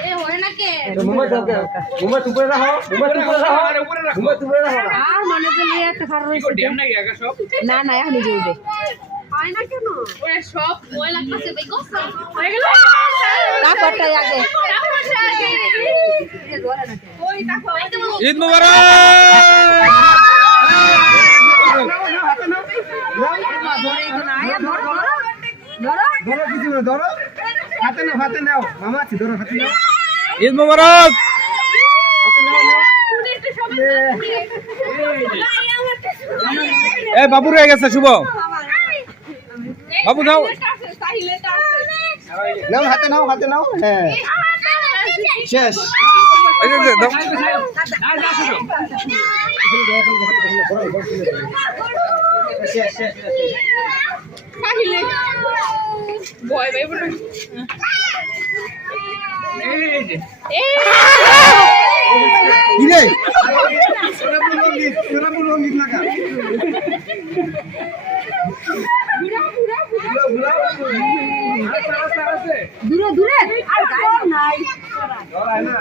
এ হয় না কে মুম্বাই যাবে মুম্বাই উপরে রাখো মুম্বাই উপরে রাখো আর মনে করলে একটা খারাপ হয়েছে ড্যাম নাকি আগে সব না না এখনই জ্বলবে হয় না কেন ওরে সব ওই লাগতেছে ভাই গোস হয়ে গেল তারপরটা আগে ওই তাকো ঈদ মোবারক ধরো কিছু না ধরো হাতে নাও মামা আছে ধরো হাতে নাও ঈদ মোবারক এই বাবু রয়ে গেছে শুভ বাবু নাও হাতে নাও হ্যাঁ শেষ এই যে দাও শেষ শেষ ভয় ভাই বড় কিরে সোনাপুর রঙ্গিত লাগা দূরে দূরে আর গায়ে নাই ধরায় না